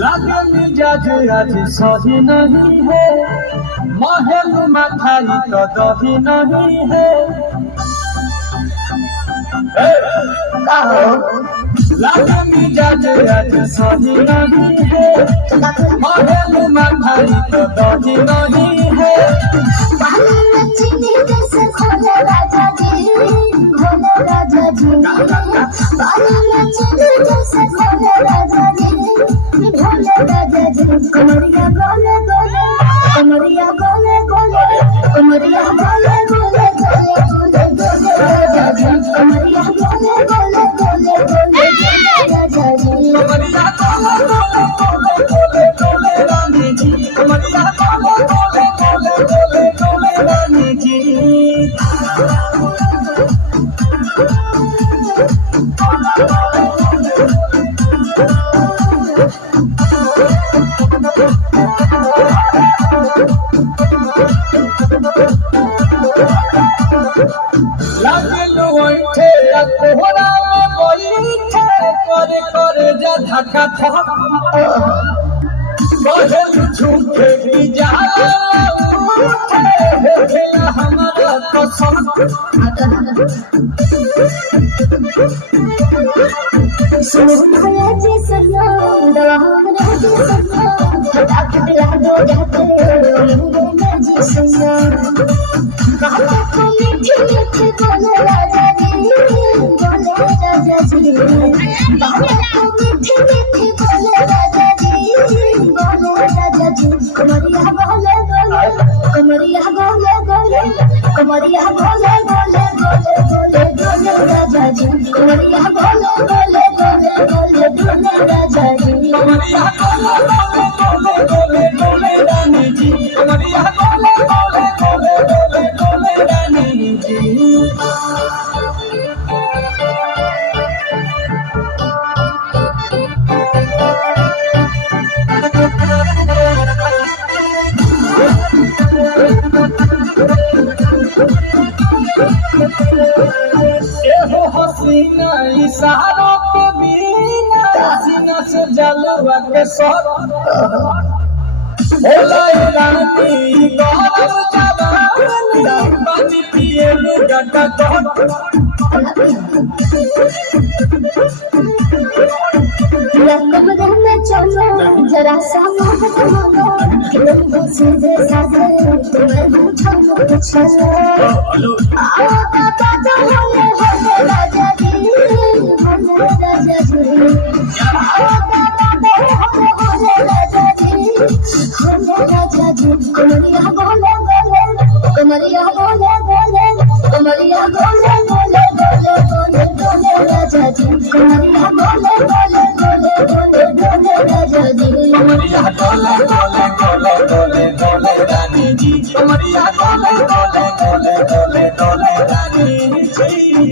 लागे मिजाज आज सही नहीं है, महल मठाई तो दही नहीं है। लागे मिजाज आज सही नहीं है, महल मठाई तो दही नहीं है। पानी में चीनी जैसे घोले राजा जी, घोले राजा जी। पानी में चीनी जैसे घोले राजा जी, घोले राजा जी। कमरिया गोले गोले, कमरिया गोले गोले, कमरिया गोले गोले गोले गोले गोले राजा जी। कमरिया गोले गोले गोले गोले राजा जी। कमरिया गोले गोले गोले गोले गोले रानी जी, कमरिया गोले गोले गोले गोले गोले रानी जी। लागलो ओठे कोहरा में बैठे, करे करे जा धक्का धक। कहल झूठे की जाला उठे, होखेला हमारा कसम। सुनो जी सुनो, दवान जी सुनो, डाक दिला दो जाते मुझे जी सुनो। बाबा को मीठी मीठी बोले राजा जी, बोले राजा जी। बाबा को मीठी मीठी बोले राजा जी, बोले राजा जी। कमरिया बोले बोले, कमरिया बोले बोले, कमरिया बोले बोले बोले बोले बोले राजा जी। कमरिया बोले बोले बोले बोले बोले राजा जी। कमरिया गोले गोले गोले गोले गोले रानी जी, कमरिया गोले गोले गोले गोले गोले रानी जी। एहो हसीना इशारों के बिना, सीना से जलवा के सर होला रानी गौरव जवानी, पानी पिए लुगा का दौड़। कमरे में चलो जरा सा मोहब्बत मानो, लंबू सीधे साधे तुम्हें पूछो चलो। आओ बाबा तो होले होले राजा जी, होले राजा जी। आओ बाबा तो होले होले राजा जी, होले राजा जी। कमरिया बोले बोले, कमरिया बोले बोले, कमरिया बोले बोले बोले बोले बोले राजा जी। कमरिया बोले बोले बोले बोले बोले राजा जी। कमरिया गोले गोले गोले गोले गोले रानी जी, कमरिया गोले गोले गोले गोले गोले रानी जी।